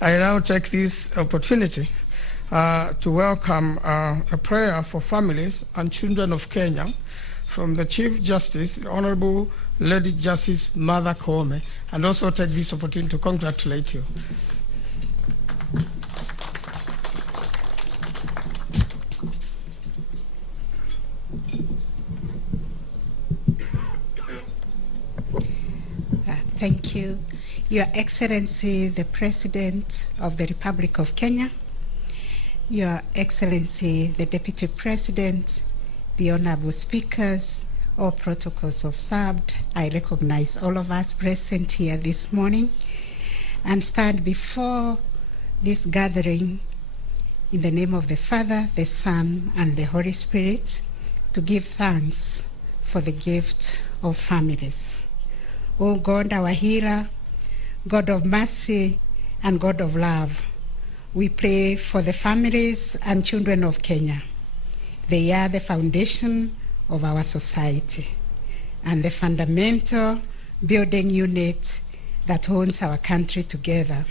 I now take this opportunity to welcome a prayer for families and children of Kenya from the Chief Justice, the Honorable Lady Justice Martha Koome, and also take this opportunity to congratulate you. Thank you. Your Excellency, the President of the Republic of Kenya, Your Excellency, the Deputy President, the Honorable Speakers, all protocols observed, I recognize all of us present here this morning and stand before this gathering in the name of the Father, the Son, and the Holy Spirit to give thanks for the gift of families. O God, our healer, God of mercy and God of love, we pray for the families and children of Kenya. They are the foundation of our society and the fundamental building unit that holds our country together.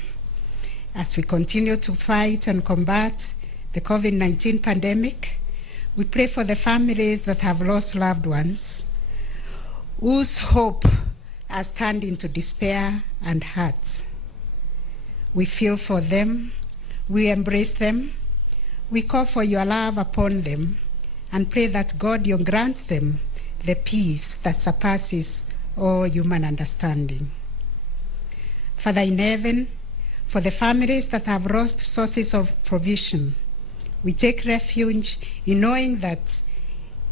As we continue to fight and combat the COVID-19 pandemic, we pray for the families that have lost loved ones, whose hope has turned into despair and hurt. We feel for them, we embrace them, we call for your love upon them, and pray that God, you grant them the peace that surpasses all human understanding. Father in heaven, for the families that have lost sources of provision, we take refuge in knowing that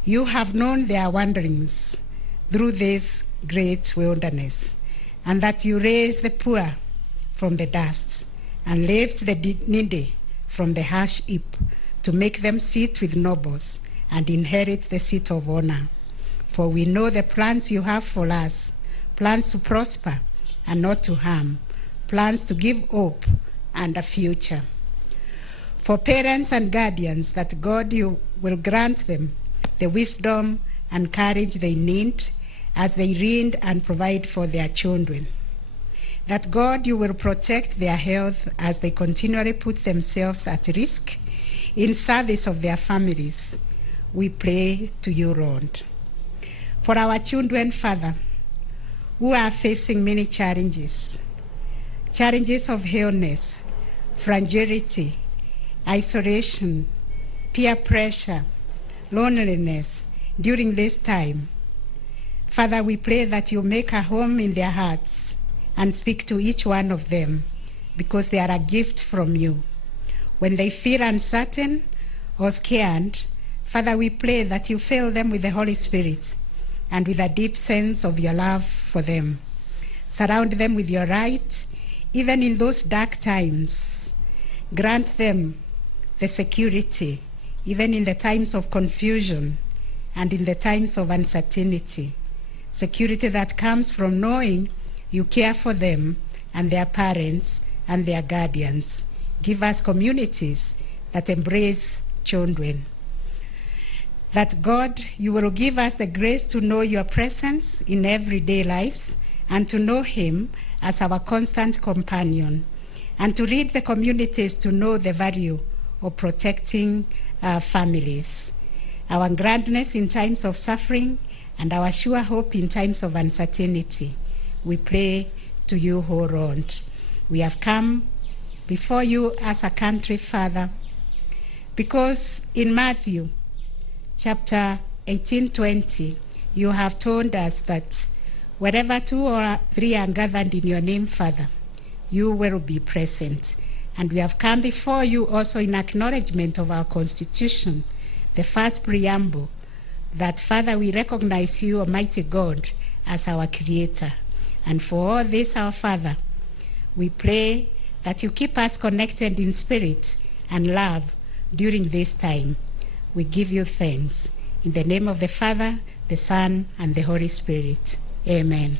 you have known their wanderings through this great wilderness, and that you raise the poor from the dust and lift the needy from the harsh heap to make them sit with nobles and inherit the seat of honor. For we know the plans you have for us, plans to prosper and not to harm, plans to give hope and a future. For parents and guardians, that God, you will grant them the wisdom and courage they need as they read and provide for their children. That God, you will protect their health as they continually put themselves at risk in service of their families. We pray to you, Lord. For our children, Father, who are facing many challenges of illness, fragility, isolation, peer pressure, loneliness during this time, Father, we pray that you make a home in their hearts and speak to each one of them, because they are a gift from you. When they feel uncertain or scared, Father, we pray that you fill them with the Holy Spirit and with a deep sense of your love for them. Surround them with your light, even in those dark times. Grant them the security, even in the times of confusion and in the times of uncertainty. Security that comes from knowing you care for them and their parents and their guardians. Give us communities that embrace children. That God, you will give us the grace to know your presence in everyday lives and to know him as our constant companion, and to lead the communities to know the value of protecting our families, our grandness in times of suffering, and our sure hope in times of uncertainty. We pray to you, O Lord. We have come before you as a country, Father, because in Matthew chapter 18:20, you have told us that wherever 2 or 3 are gathered in your name, Father, you will be present. And we have come before you also in acknowledgement of our Constitution, the first preamble, that, Father, we recognize you, Almighty God, as our Creator. And for all this, our Father, we pray that you keep us connected in spirit and love during this time. We give you thanks. In the name of the Father, the Son, and the Holy Spirit. Amen.